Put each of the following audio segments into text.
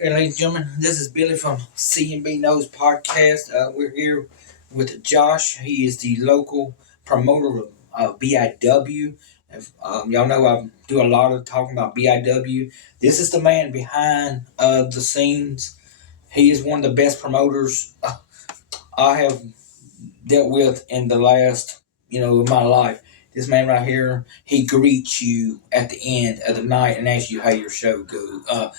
Okay, ladies and gentlemen, this is Billy from C&B Knows Podcast. We're here with Josh. He is the local promoter of BIW. If, y'all know I do a lot of talking about BIW. This is the man behind the scenes. He is one of the best promoters I have dealt with in the last, of my life. This man right here, he greets you at the end of the night and asks you how your show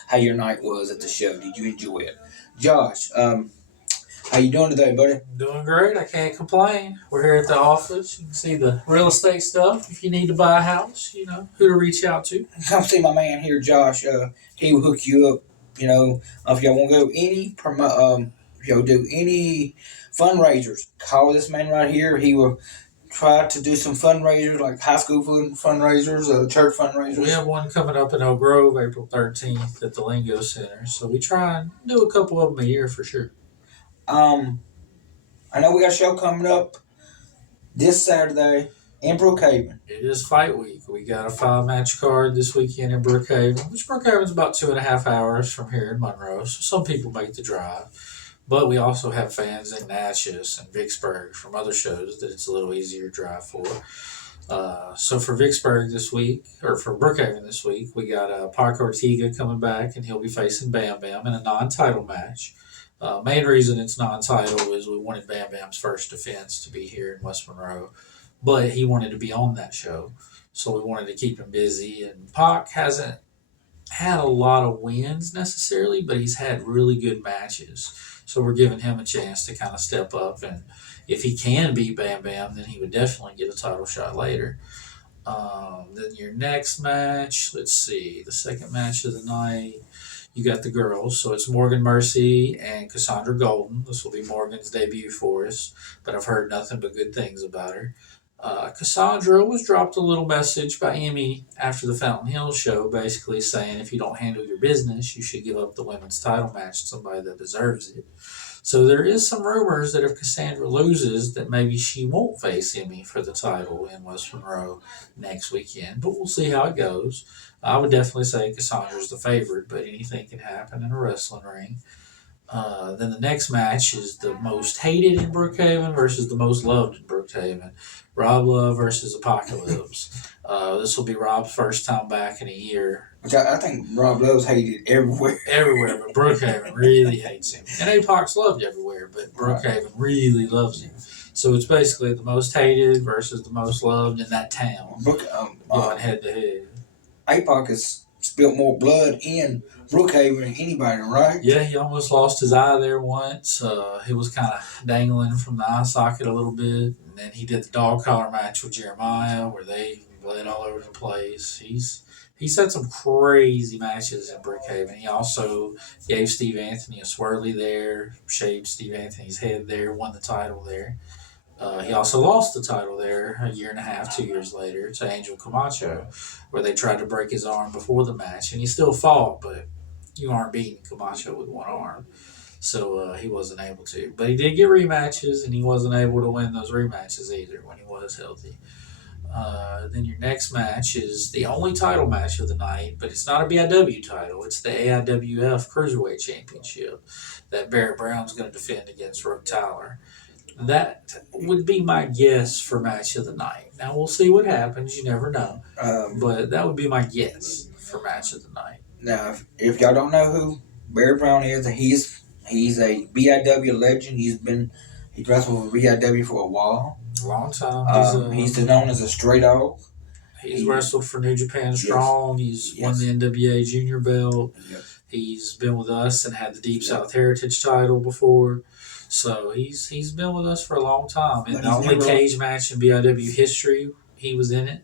how your night was at the show. Did you enjoy it? Josh, how you doing today, buddy? Doing great. I can't complain. We're here at the office. You can see the real estate stuff. If you need to buy a house, you know who to reach out to. Come see my man here, Josh. He will hook you up. If y'all want to go if y'all do any fundraisers, call this man right here. He will try to do some fundraisers, like high school fundraisers, church fundraisers. We have one coming up in Oak Grove, April 13th at the Lingo Center. So we try and do a couple of them a year for sure. Um, I know we got a show coming up this Saturday in Brookhaven. It is fight week. We got a 5-match card this weekend in Brookhaven, which Brookhaven's about 2.5 hours from here in Monroe. So some people make the drive. But we also have fans in Natchez and Vicksburg from other shows that it's a little easier to drive for. So for Vicksburg this week, or for Brookhaven this week, we got Park Ortega coming back, and he'll be facing Bam Bam in a non-title match. Main reason it's non-title is we wanted Bam Bam's first defense to be here in West Monroe, but he wanted to be on that show, so we wanted to keep him busy. And Pac hasn't had a lot of wins necessarily, but he's had really good matches. So we're giving him a chance to kind of step up, and if he can beat Bam Bam, then he would definitely get a title shot later. Then your next match, let's see, the second match of the night, you got the girls. So it's Morgan Mercy and Cassandra Golden. This will be Morgan's debut for us, but I've heard nothing but good things about her. Cassandra was dropped a little message by Emmy after the Fountain Hill show, basically saying if you don't handle your business, you should give up the women's title match to somebody that deserves it. So there is some rumors that if Cassandra loses, that maybe she won't face Emmy for the title in West Monroe next weekend. But we'll see how it goes. I would definitely say Cassandra's the favorite, but anything can happen in a wrestling ring. Then the next match is the most hated in Brookhaven versus the most loved in Brookhaven. Rob Love versus Apocalypse. This will be Rob's first time back in a year. Which I think Rob Love's hated everywhere. Everywhere, but Brookhaven really hates him. And Apoc's loved everywhere, but Brookhaven really loves him. So it's basically the most hated versus the most loved in that town. Going head to head. Apoc has spilled more blood in Brookhaven than anybody, right? Yeah, he almost lost his eye there once. He was kind of dangling from the eye socket a little bit. And then he did the dog collar match with Jeremiah where they bled all over the place. He's had some crazy matches in Brookhaven. He also gave Steve Anthony a swirly there, shaved Steve Anthony's head there, won the title there. He also lost the title there a year and a half, 2 years later, to Angel Camacho, where they tried to break his arm before the match, and he still fought, but you aren't beating Camacho with one arm, so he wasn't able to. But he did get rematches, and he wasn't able to win those rematches either when he was healthy. Then your next match is the only title match of the night, but it's not a BIW title. It's the AIWF Cruiserweight Championship that Barrett Brown's going to defend against Rook Tyler. That would be my guess for match of the night. Now we'll see what happens. You never know, but that would be my guess for match of the night. Now, if y'all don't know who Barry Brown is, he's a BIW legend. He's wrestled for BIW for a while. Long time. He's known as a straight dog. He's wrestled for New Japan Strong. He's won the NWA Junior belt. Yes. He's been with us and had the Deep South Heritage title before. So he's been with us for a long time. And the only cage match in BIW history, he was in it.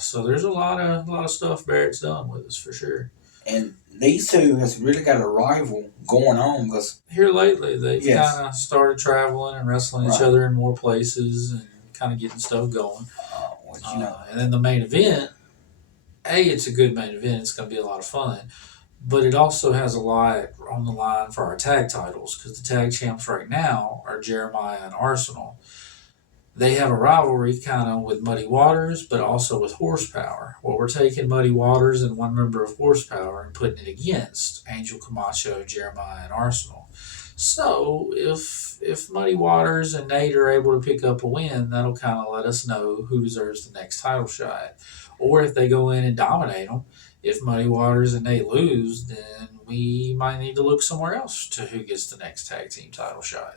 So there's a lot of stuff Barrett's done with us for sure. And these two has really got a rival going on because here lately they've kind of started traveling and wrestling each other in more places and kind of getting stuff going. And then the main event, it's a good main event. It's going to be a lot of fun. But it also has a lot on the line for our tag titles because the tag champs right now are Jeremiah and Arsenal. they have a rivalry kind of with Muddy Waters, but also with Horsepower. Well, we're taking Muddy Waters and one member of Horsepower and putting it against Angel Camacho, Jeremiah, and Arsenal. So if Muddy Waters and Nate are able to pick up a win, that'll kind of let us know who deserves the next title shot. Or if they go in and dominate them, if Muddy Waters and Nate lose, then we might need to look somewhere else to who gets the next tag team title shot.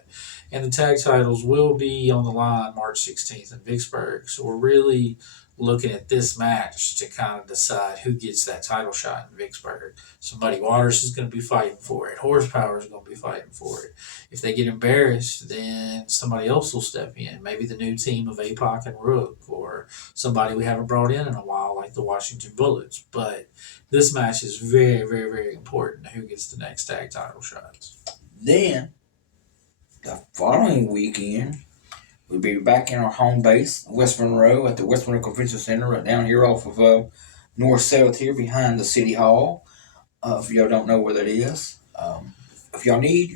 And the tag titles will be on the line March 16th in Vicksburg. So we're really looking at this match to kind of decide who gets that title shot in Vicksburg. So Muddy Waters is going to be fighting for it. Horsepower is going to be fighting for it. If they get embarrassed, then somebody else will step in. Maybe the new team of APOC and Rook, or somebody we haven't brought in a while, like the Washington Bullets. But this match is very, very, very important. Who gets the next tag title shots? Then the following weekend, we'll be back in our home base, West Monroe, at the West Monroe Convention Center, right down here off of North South here behind the City Hall. If y'all don't know where that is, if y'all need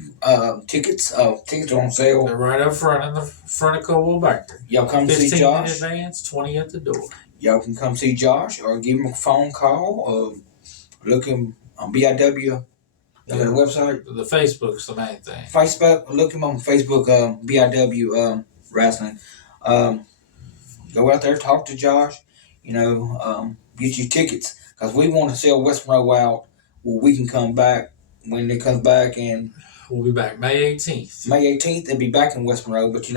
tickets, tickets are on sale. They're right up front in the front of Coldwell Banker. Y'all come see 15 in Josh. advance, 20 at the door. Y'all can come see Josh or give him a phone call. Look him on BIW. Y'all got a website? The Facebook's the main thing. Facebook. Look him on Facebook. BIW Wrestling. Go out there, talk to Josh. Get your tickets, because we want to sell West Monroe out where we can come back when it comes back. And we'll be back May 18th. May 18th, they'll be back in West Monroe, but you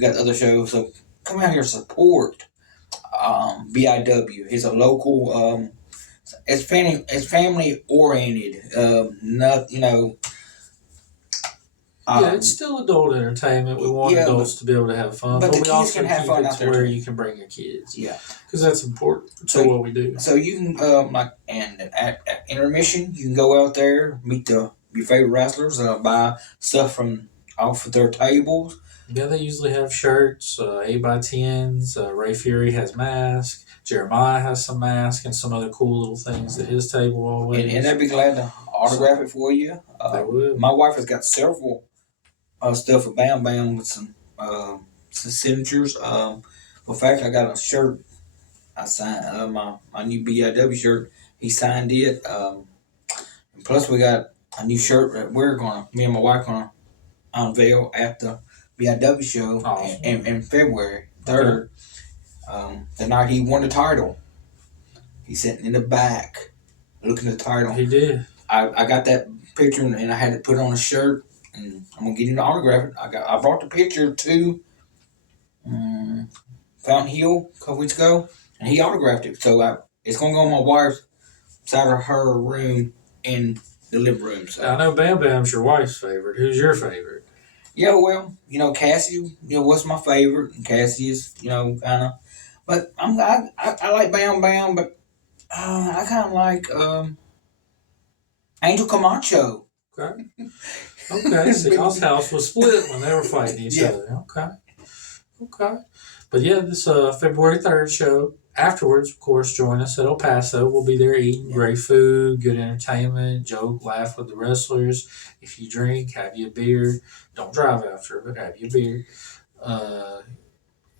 got other shows, so come out here, support BIW. He's a local. It's family oriented. Yeah, it's still adult entertainment. We want adults to be able to have fun, but we also can have fun out there where you can bring your kids. Yeah, because that's important to what we do. So you can at intermission, you can go out there, meet your favorite wrestlers, buy stuff from off of their tables. Yeah, they usually have shirts, 8x10s. Ray Fury has masks. Jeremiah has some masks and some other cool little things at his table always. And they'd be glad to autograph it for you. They will. My wife has got several stuff with Bam Bam with some signatures. In fact, I got a shirt. I signed my new BIW shirt. He signed it. And plus, we got a new shirt that me and my wife gonna unveil at the BIW show in February 3rd. The night he won the title. He's sitting in the back looking at the title. He did. I got that picture and I had to put it on a shirt, and I'm gonna get him to autograph it. I brought the picture to Fountain Hill a couple weeks ago, and he autographed it. So it's gonna go on my wife's side of her room in the living room. So I know Bam Bam's your wife's favorite. Who's your favorite? Yeah, well, Cassie, what's my favorite? And Cassie is, kind of, but I like Bam Bam, but I kind of like Angel Camacho. Okay. Okay. See, y'all's house was split when they were fighting each other. Okay. But yeah, this February 3rd show. Afterwards, of course, join us at El Paso. We'll be there eating great food, good entertainment, joke, laugh with the wrestlers. If you drink, have you a beer. Don't drive after, but have you a beer.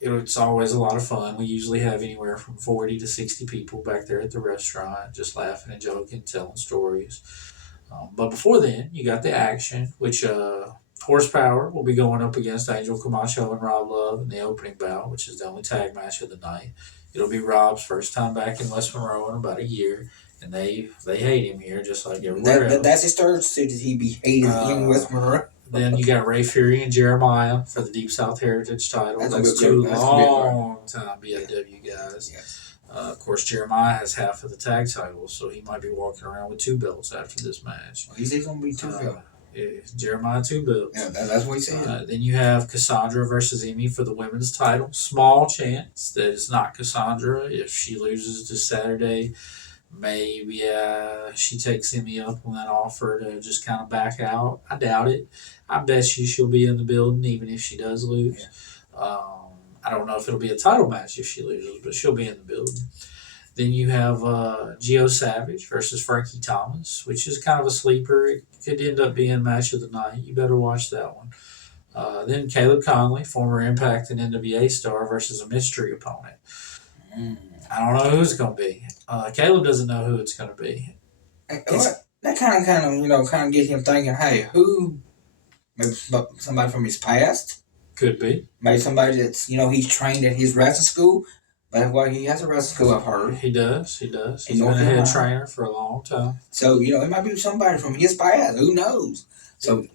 It's always a lot of fun. We usually have anywhere from 40 to 60 people back there at the restaurant, just laughing and joking, telling stories. But before then, you got the action, which Horsepower will be going up against Angel Camacho and Rob Love in the opening bout, which is the only tag match of the night. It'll be Rob's first time back in West Monroe in about a year, and they hate him here just like everywhere else. That's his third city he be hated in West Monroe. Then you got Ray Fury and Jeremiah for the Deep South Heritage title. That's two long-time BIW guys. Yes. Of course, Jeremiah has half of the tag titles, so he might be walking around with two belts after this match. Well, he's going to be two belts. Yeah, Jeremiah 2 belts. Yeah, that's what he said. Then you have Cassandra versus Emi for the women's title. Small chance that it's not Cassandra. If she loses this Saturday, maybe she takes Emi up on that offer to just kind of back out. I doubt it. I bet she'll be in the building even if she does lose. Yeah. I don't know if it'll be a title match if she loses, but she'll be in the building. Then you have Gio Savage versus Frankie Thomas, which is kind of a sleeper. It could end up being match of the night. You better watch that one. Then Caleb Conley, former Impact and NWA star, versus a mystery opponent. Mm. I don't know who it's going to be. Caleb doesn't know who it's going to be. That kind of gets him thinking. Hey, who? Maybe somebody from his past. Could be. Maybe somebody that's he's trained at his wrestling school. Well, he has a wrestling school, I've heard. He does. He does. In He's North been a head Carolina. trainer for a long time. So it might be somebody from his past. Who knows? So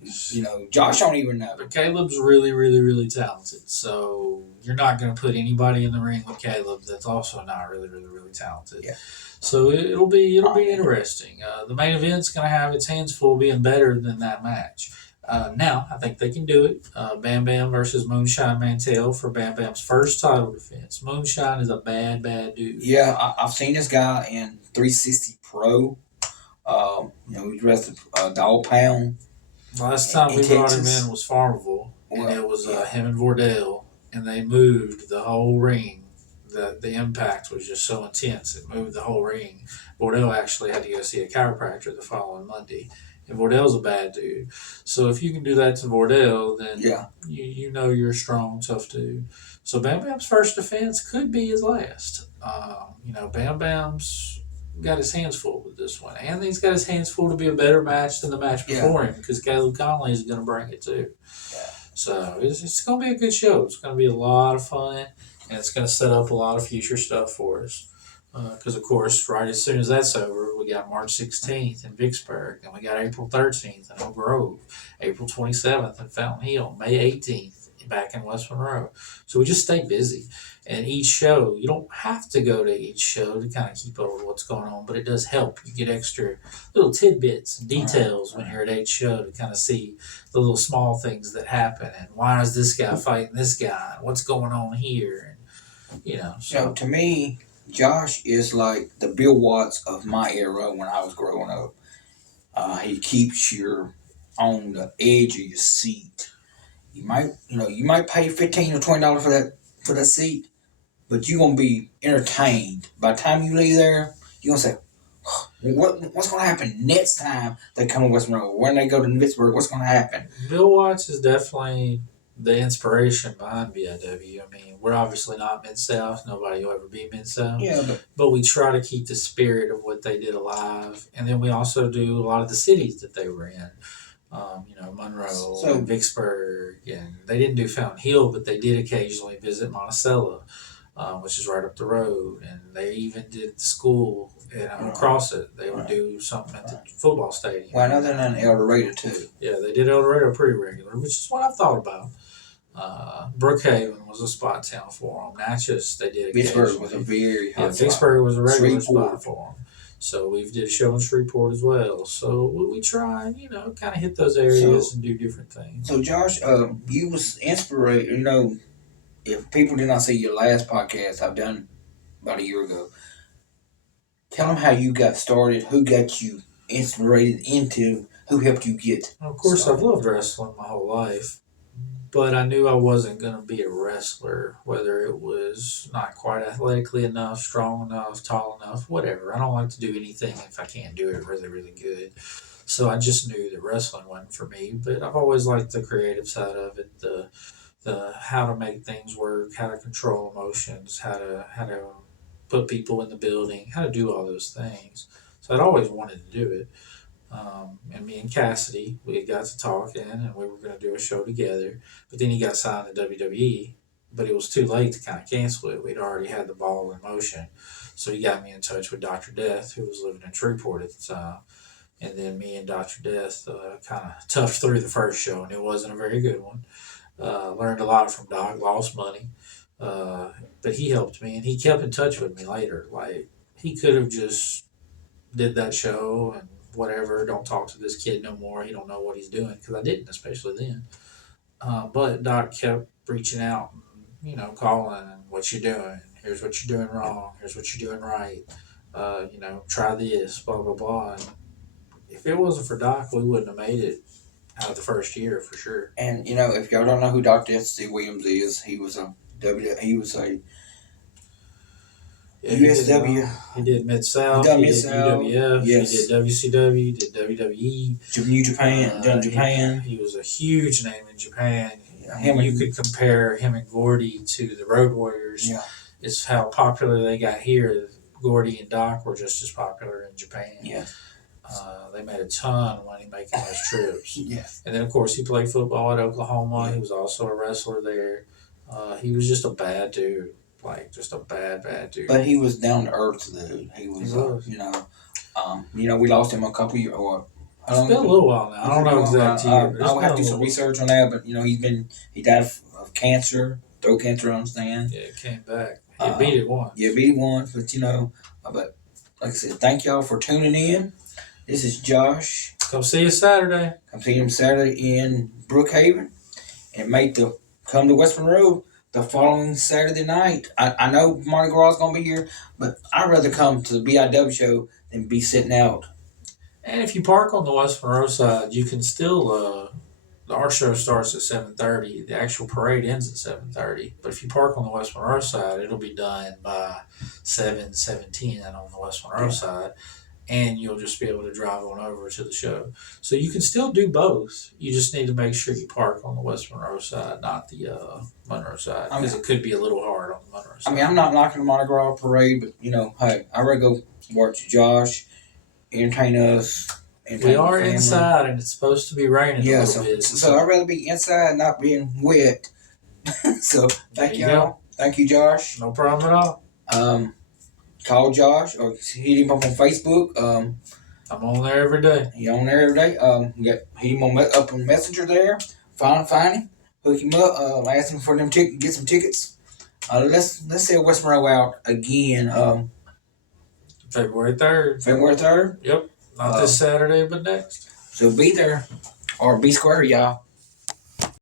Josh don't even know. But Caleb's really, really, really talented. So you're not going to put anybody in the ring with Caleb that's also not really, really, really talented. Yeah. So it'll be interesting. The main event's going to have its hands full being better than that match. Now, I think they can do it. Bam Bam versus Moonshine Mantell for Bam Bam's first title defense. Moonshine is a bad, bad dude. Yeah, I've seen this guy in 360 Pro. He wrestled Dog Pound. Last time we brought him in was Farmville, and it was him and Vordell, and they moved the whole ring. The impact was just so intense, it moved the whole ring. Vordell actually had to go see a chiropractor the following Monday. And Vordell's a bad dude. So if you can do that to Vordell, then you know you're a strong, tough dude. So Bam Bam's first defense could be his last. Bam Bam's got his hands full with this one. And he's got his hands full to be a better match than the match before him because Caleb Conley is going to bring it too. Yeah. So it's going to be a good show. It's going to be a lot of fun, and it's going to set up a lot of future stuff for us. Because, of course, right as soon as that's over, we got March 16th in Vicksburg, and we got April 13th in Oak Grove, April 27th in Fountain Hill, May 18th back in West Monroe. So we just stay busy. And each show, you don't have to go to each show to kind of keep up with what's going on, but it does help. You get extra little tidbits and details when you're at each show to kind of see the little small things that happen. And why is this guy fighting this guy? And what's going on here? And, So to me, Josh is like the Bill Watts of my era when I was growing up. He keeps you on the edge of your seat. You might pay $15 or $20 for that seat, but you're gonna be entertained. By the time you leave there, you're gonna say, "What's gonna happen next time they come to West Monroe? When they go to Vicksburg, what's gonna happen?" Bill Watts is definitely the inspiration behind BIW. I mean, we're obviously not Mid-South. Nobody will ever be Mid-South. Yeah, but we try to keep the spirit of what they did alive. And then we also do a lot of the cities that they were in. Monroe and Vicksburg. And they didn't do Fountain Hill, but they did occasionally visit Monticello, which is right up the road. And they even did the school across it. They would do something at the football stadium. Well, I know they're in El Dorado, too. Yeah, they did El Dorado pretty regular, which is what I've thought about. Brookhaven was a spot town for them. Natchez, they did. Vicksburg was a very hot spot. Vicksburg was a regular spot for them. So we did a show in Shreveport as well. So we try and, kind of hit those areas and do different things. So Josh, you was inspired, if people did not see your last podcast I've done about a year ago, tell them how you got started, who got you inspired into, who helped you get Of course, started. I've loved wrestling my whole life. But I knew I wasn't going to be a wrestler, whether it was not quite athletically enough, strong enough, tall enough, whatever. I don't like to do anything if I can't do it really, really good. So I just knew that wrestling wasn't for me. But I've always liked the creative side of it, the how to make things work, how to control emotions, how to put people in the building, how to do all those things. So I'd always wanted to do it. And me and Cassidy, we got to talking, and we were going to do a show together. But then he got signed to WWE, but it was too late to kind of cancel it. We'd already had the ball in motion. So he got me in touch with Dr. Death, who was living in Shreveport at the time. And then me and Dr. Death kind of toughed through the first show, and it wasn't a very good one. Learned a lot from Doc, lost money. But he helped me, and he kept in touch with me later. Like, he could have just did that show and whatever, don't talk to this kid no more, he don't know what he's doing, because I didn't, especially then. But Doc kept reaching out and, calling, and what you doing, here's what you're doing wrong, here's what you're doing right, try this, blah, blah, blah. And if it wasn't for Doc, we wouldn't have made it out of the first year for sure. And, if y'all don't know who Dr. S.C. Williams is, he was a USW. He did Mid-South. He did Mid-South. UWF. Yes. He did WCW. He did WWE. New Japan. Japan. He was a huge name in Japan. You could compare him and Gordy to the Road Warriors. Yeah. It's how popular they got here. Gordy and Doc were just as popular in Japan. Yeah. They made a ton of money making those trips. Yes. And then, of course, he played football at Oklahoma. Yeah. He was also a wrestler there. He was just a bad dude. Like, just a bad dude. But he was down to earth, dude. He was. We lost him a couple years. It's been a little while now. I don't know exactly. I'll have to do some research on that, but he died of cancer, throat cancer. I understand. Yeah, it came back. He beat it once. Yeah, beat it once, but like I said, thank y'all for tuning in. This is Josh. Come see us Saturday. Come see him Saturday in Brookhaven, and come to West Monroe the following Saturday night. I know Mardi Gras is gonna be here, but I'd rather come to the BIW show than be sitting out. And if you park on the West Monroe side, you can still. Our show starts at 7:30. The actual parade ends at 7:30. But if you park on the West Monroe side, it'll be done by 7:10 on the West Monroe side, and you'll just be able to drive on over to the show. So you can still do both. You just need to make sure you park on the West Monroe side, not the Monroe side, because it could be a little hard on the Monroe side. I'm not knocking the Mardi Gras parade, but hey, I'd rather go watch Josh entertain us. We are inside, and it's supposed to be raining a little bit. So I'd rather be inside, not being wet. So thank y'all. Thank you, Josh. No problem at all. Call Josh or hit him up on Facebook. I'm on there every day. He on there every day. Hit him up on Messenger there. Find him, hook him up. Ask him for them get some tickets. Let's say West Monroe out again. February 3rd. February 3rd. Yep. Not this Saturday, but next. So be there or be square, y'all.